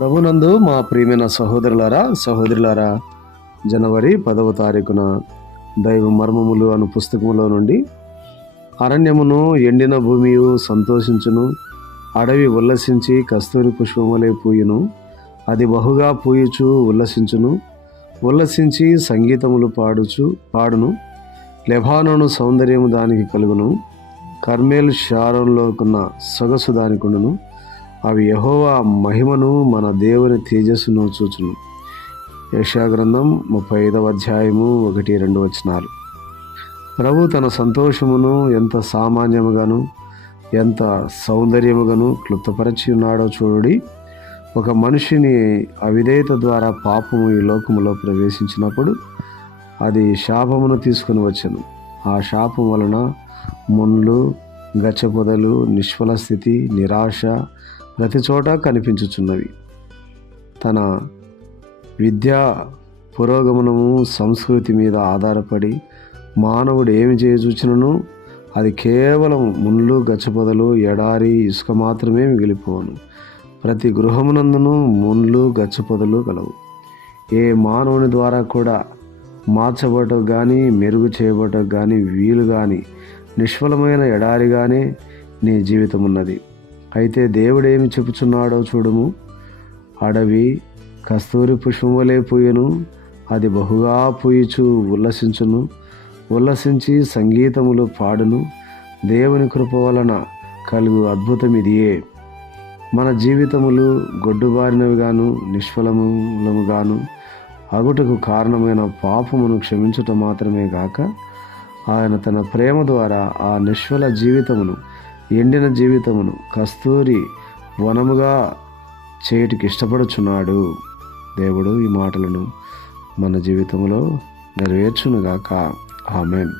ప్రభునందు మా ప్రియమైన సహోదరులారా, జనవరి 10వ తారీఖున దైవ మర్మములు అను పుస్తకములో నుండి అరణ్యమును ఎండిన భూమియు సంతోషించును, అడవి ఉల్లసించి కస్తూరి పుష్పములే పూయును, అది బహుగా పూయుచు ఉల్లసించును, ఉల్లసించి సంగీతములు పాడును. లెబానోను సౌందర్యము దానికి కలుగును, కర్మేల్ షారోన్లోకున్న సొగసు దానికుండును. అవి యెహోవా మహిమను, మన దేవుని తేజస్సును చూచును. యెషయా గ్రంథం 35వ అధ్యాయము 1-2 వచనాలు. ప్రభు తన సంతోషమును ఎంత సామాన్యముగాను ఎంత సౌందర్యముగాను క్లుప్తపరచి ఉన్నాడో చూడుడి. ఒక మనిషిని అవిధేయత ద్వారా పాపము ఈ లోకములో ప్రవేశించినప్పుడు అది శాపమును తీసుకుని వచ్చెను. ఆ శాపం వలన ముళ్ళు, గచ్చపొదలు, నిష్ఫల స్థితి, నిరాశ ప్రతి చోట కనిపించుచున్నవి. తన విద్యా పురోగమనము, సంస్కృతి మీద ఆధారపడి మానవుడు ఏమి చేయచూచినను అది కేవలం ముళ్ళు, గచ్చపొదలు, ఎడారి, ఇసుక మాత్రమే మిగిలిపోవును. ప్రతి గృహమునందును ముళ్ళు, గచ్చపొదలు కలవు. ఏ మానవుని ద్వారా కూడా మార్చబడటకు కానీ మెరుగు చేయబడటకు కానీ వీలు కానీ నిష్ఫలమైన ఎడారిగానే నీ జీవితం ఉన్నది. అయితే దేవుడేమి చెప్పుచున్నాడో చూడుము. అడవి కస్తూరి పుష్పములే పూయను, అది బహుగా పూయుచు ఉల్లసించును, ఉల్లసించి సంగీతములు పాడును. దేవుని కృప వలన కలుగు అద్భుతం ఇదియే. మన జీవితములు గొడ్డుబారినవిగాను నిష్ఫలములముగాను అగుటకు కారణమైన పాపమును క్షమించుట మాత్రమే గాక, ఆయన తన ప్రేమ ద్వారా ఆ నిష్ఫల జీవితమును, ఎండిన జీవితమును కస్తూరి వనముగా చేయుటకు ఇష్టపడుచున్నాడు. దేవుడు ఈ మాటలను మన జీవితంలో నెరవేర్చునుగాక. ఆమేన్.